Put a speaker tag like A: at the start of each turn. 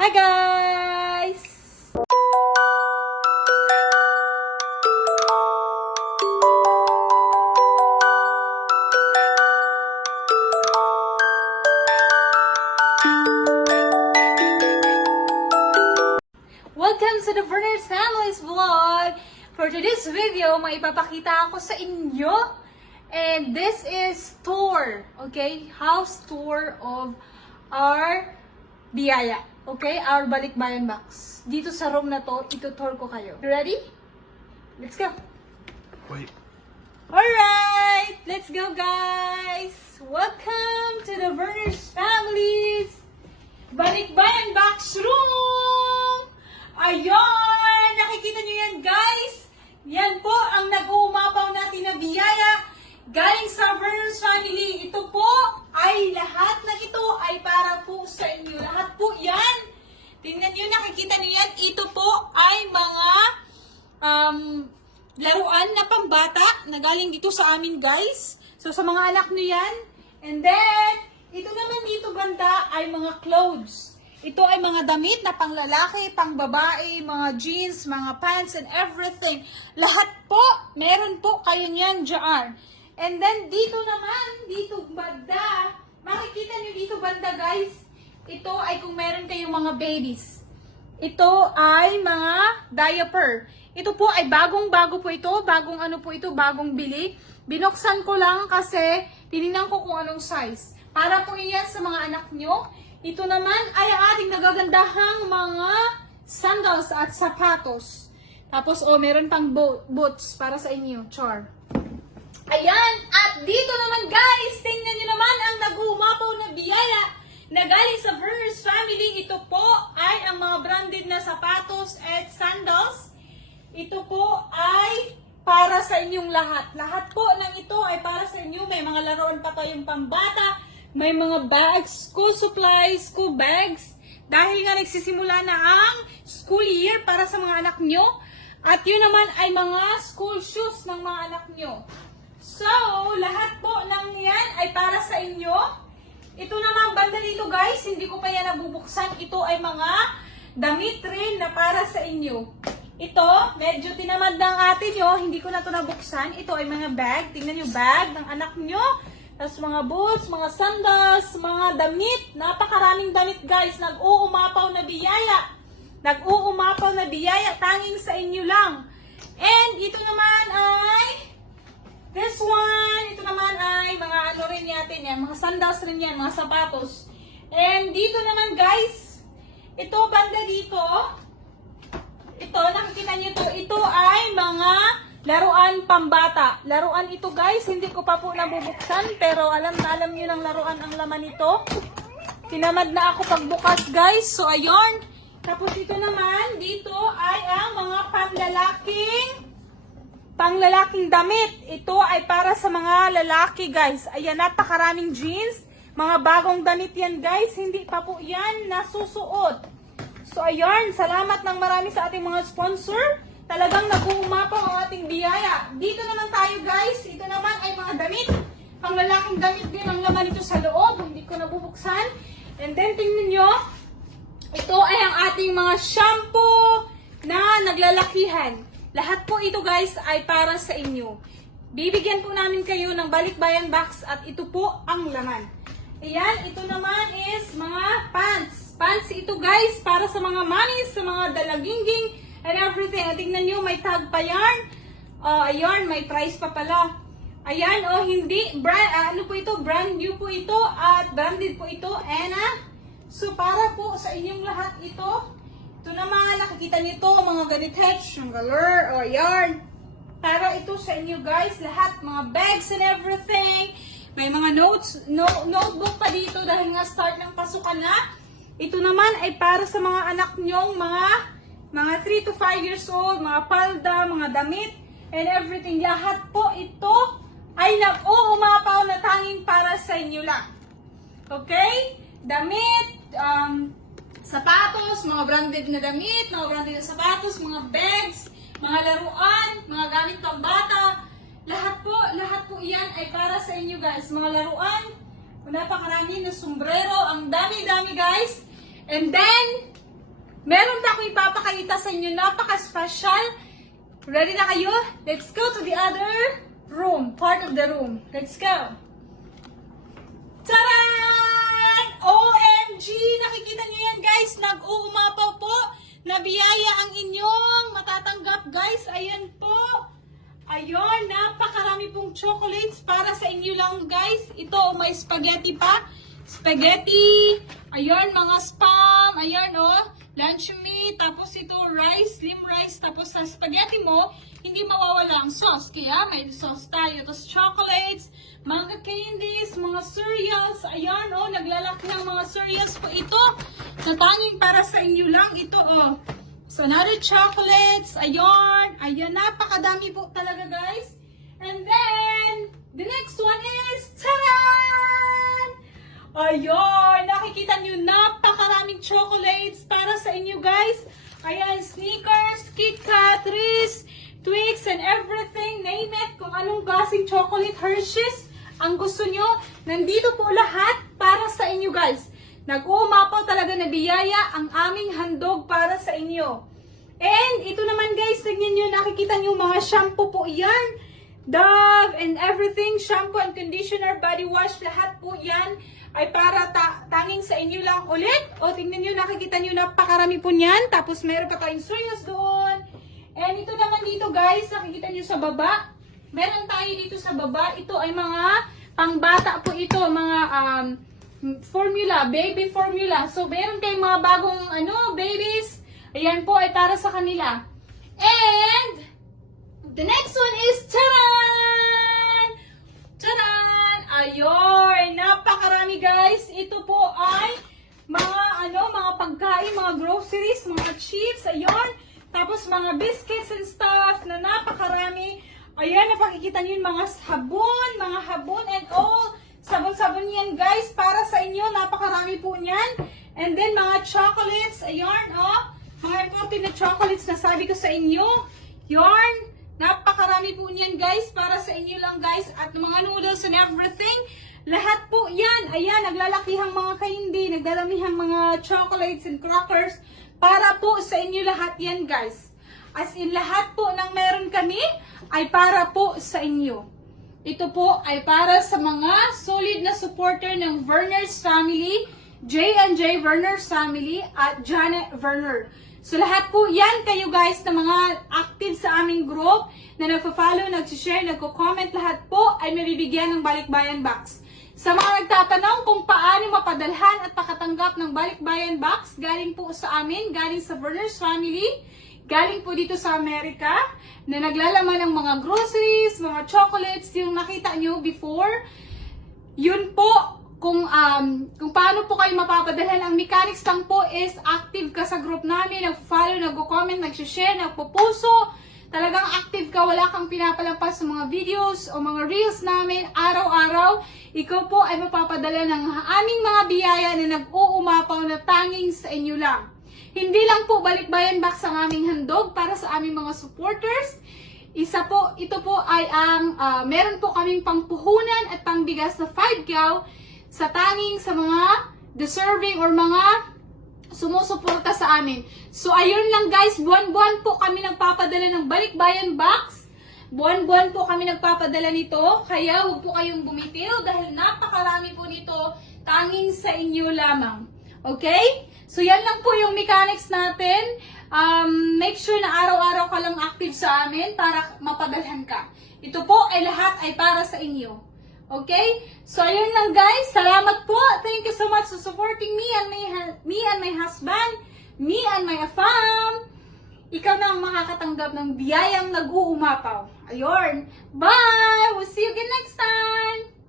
A: Hi guys! Welcome to the Bernard's Family's Vlog! For today's video, maipapakita ako sa inyo. And this is tour, okay? House tour of our biyaya. Okay? Our balikbayan box. Dito sa room na to, itutour ko kayo. You ready? Let's go!
B: Wait.
A: Alright! Let's go guys! Welcome to the Berners Families Balikbayan Box Room! Ayun! Nakikita nyo yan guys! Yan po ang nag-uumapaw natin na biyaya galing sa Berners Family. Ito po ay lahat na ito ay para po sa inyo. Lahat po yan! Tingnan nyo, nakikita nyo yan. Ito po ay mga um, laruan na pambata na galing dito sa amin guys. So sa mga anak nyo yan. And then, ito naman dito banda ay mga clothes. Ito ay mga damit na panglalaki, pangbabae, mga jeans, mga pants, and everything. Lahat po, meron po kayo niyan dyan. And then, dito naman, dito banda, makikita nyo dito banda guys, ito ay kung meron kayong mga babies. Ito ay mga diaper. Ito po ay bagong-bago po ito. Bagong ano po ito, bagong bili. Binuksan ko lang kasi tinignan ko kung anong size. Para po iyan sa mga anak nyo. Ito naman ay ating nagagandahang mga sandals at sapatos. Tapos, oh, meron pang bo- boots para sa inyo. Char. Ayan! At dito naman guys, tingnan nyo naman ang nag-uumapaw na biyaya na galing sa Berners Family. Ito po ay ang mga branded na sapatos at sandals. Ito po ay para sa inyong lahat. Lahat po ng ito ay para sa inyo. May mga laruan pa tayong pambata. May mga bags, school supplies, school bags. Dahil nga nagsisimula na ang school year para sa mga anak nyo. At yun naman ay mga school shoes ng mga anak nyo. So, lahat po ng yan ay para sa inyo. Ito naman banda dito guys, hindi ko pa yan nabubuksan. Ito ay mga damit rin na para sa inyo. Ito, medyo tinamad ng ate nyo, hindi ko na ito nabuksan. Ito ay mga bag, tingnan nyo bag ng anak nyo. Tapos mga boots, mga sandals, mga damit. Napakaraming damit guys, nag-uumapaw na biyaya. Nag-uumapaw na biyaya, tanging sa inyo lang. And ito naman ay This one, ito naman ay mga ano rin natin yan, mga sandals rin yan, mga sapatos. And dito naman guys, ito banda dito, ito, nakikita niyo to, ito ay mga laruan pambata. Laruan ito guys, hindi ko pa po nabubuksan, pero alam na alam niyo ng laruan ang laman nito. Tinamad na ako pagbukas guys, so ayun. Tapos ito naman, dito ay ang mga panlalaking Panglalaking damit. Ito ay para sa mga lalaki, guys. Ayan, napakaraming jeans. Mga bagong damit yan, guys. Hindi pa po yan nasusuot. So, ayan. Salamat ng marami sa ating mga sponsor. Talagang nag-uumapaw ang ating biyaya. Dito naman tayo, guys. Ito naman ay mga damit. Panglalaking damit din ang laman nito sa loob. Hindi ko nabubuksan. And then, tingnan nyo. Ito ay ang ating mga shampoo na naglalakihan. Lahat po ito guys ay para sa inyo. Bibigyan po namin kayo ng balikbayan box at ito po ang laman. Ayan, ito naman is mga pants. Pants ito guys para sa mga manis, sa mga dalagingging and everything. At tingnan nyo, may tag pa yan. Oh, ayun, may price pa pala. Ayan, oh, hindi. Brand, ah, ano po ito? Brand new po ito at branded po ito. And ah, so para po sa inyong lahat ito, ito naman, nakikita nito, mga ganitech, yung galore, or yarn. Para ito sa inyo guys, lahat, mga bags and everything. May mga notes, no, notebook pa dito dahil nga start ng pasukan na. Ito naman ay para sa mga anak nyong mga mga 3 to 5 years old, mga palda, mga damit, and everything. Lahat po ito ay nag-uumapaw na tanging para sa inyo lang. Okay? Damit, um, sapatos, mga branded na damit, mga branded na sapatos, mga bags, mga laruan, mga gamit pang bata. Lahat po, lahat po yan ay para sa inyo guys. Mga laruan, napakarami na sombrero, ang dami-dami guys. And then, meron pa akong ipapakita sa inyo, napaka-special. Ready na kayo? Let's go to the other room, part of the room. Let's go. Taran! OMG! Nakikita niyo yan guys, nag-uumapaw po. Nabiyaya ang inyong matatanggap guys. Ayan po. Ayun, napakarami pong chocolates para sa inyo lang guys. Ito, may spaghetti pa. Spaghetti. Ayun, mga spam. Ayun, oh. Lunch meat. Tapos ito, rice, slim rice. Tapos sa spaghetti mo, hindi mawawala ang sauce. Kaya may sauce tayo. Tapos chocolates, mga candies, mga cereals. Ayan, oh. Naglalaki ng mga cereals po ito. Na tanging para sa inyo lang. Ito, oh. So, another chocolates. Ayun. Ayun, napakadami po talaga, guys. And then, the next one is, taran! Ayun, nakikita nyo, napakaraming chocolates para sa inyo, guys. Ayan, Snickers, Kit Kat, Reese, Twix, and everything. Name it, kung anong klaseng chocolate, Hershey's, ang gusto nyo. Nandito po lahat para sa inyo, guys. Nag-uumapaw talaga na biyaya ang aming handog para sa inyo. And ito naman guys, tignan nyo, nakikita nyo mga shampoo po yan. Dove and everything, shampoo and conditioner, body wash, lahat po yan ay para ta- tanging sa inyo lang ulit. O tingnan nyo, nakikita nyo, napakarami po niyan. Tapos meron pa tayong cereals doon. And ito naman dito guys, nakikita nyo sa baba. Meron tayo dito sa baba. Ito ay mga pangbata po ito, mga um, formula, baby formula. So, meron kayong mga bagong ano, babies. Ayan po ay para sa kanila. And, the next one is, taran! Taran! Ayon! Napakarami guys. Ito po ay mga ano, mga pagkain, mga groceries, mga chips. Ayon! Tapos mga biscuits and stuff na napakarami. Ayan, napakikita niyo yung mga sabon, mga habon and all. Sabon-sabon yan guys, para sa inyo, napakarami po niyan. And then mga chocolates, ayan, oh. Mga imported na chocolates na sabi ko sa inyo. Yarn, napakarami po niyan guys, para sa inyo lang guys. At mga noodles and everything. Lahat po yan, ayan, naglalakihang mga candy, nagdalamihang mga chocolates and crackers. Para po sa inyo lahat yan guys. As in, lahat po ng meron kami ay para po sa inyo. Ito po ay para sa mga solid na supporter ng Werner's family, J&J Werner's family, at Janet Werner. So lahat po yan kayo guys na mga active sa aming group na nagpa-follow, nag-share, nagko-comment, lahat po ay mabibigyan ng Balikbayan Box. Sa mga nagtatanong kung paano mapadalhan at pakatanggap ng Balikbayan Box, galing po sa amin, galing sa Werner's family, galing po dito sa Amerika, na naglalaman ng mga groceries, mga chocolates, yung nakita nyo before. Yun po, kung um, kung paano po kayo mapapadalhan. Ang mechanics lang po is active ka sa group namin, nag-follow, nag-comment, nag-share, nagpupuso. Talagang active ka, wala kang pinapalampas sa mga videos o mga reels namin araw-araw. Ikaw po ay mapapadala ng aming mga biyaya na nag-uumapaw na tanging sa inyo lang. Hindi lang po balikbayan box ang aming handog para sa aming mga supporters. Isa po, ito po ay ang, ah, meron po kaming pangpuhunan at pangbigas na 5 gaw sa tanging sa mga deserving or mga sumusuporta sa amin. So, ayun lang guys, buwan-buwan po kami nagpapadala ng balikbayan box. Buwan-buwan po kami nagpapadala nito, kaya huwag po kayong bumitiw dahil napakarami po nito tanging sa inyo lamang. Okay? So, yan lang po yung mechanics natin. Um, make sure na araw-araw ka lang active sa amin para mapadalhan ka. Ito po ay lahat ay para sa inyo. Okay? So, ayun lang guys. Salamat po. Thank you so much for supporting me and my, me and my husband, me and my fam. Ikaw na ang makakatanggap ng biyayang nag-uumapaw. Ayun. Bye! We'll see you again next time!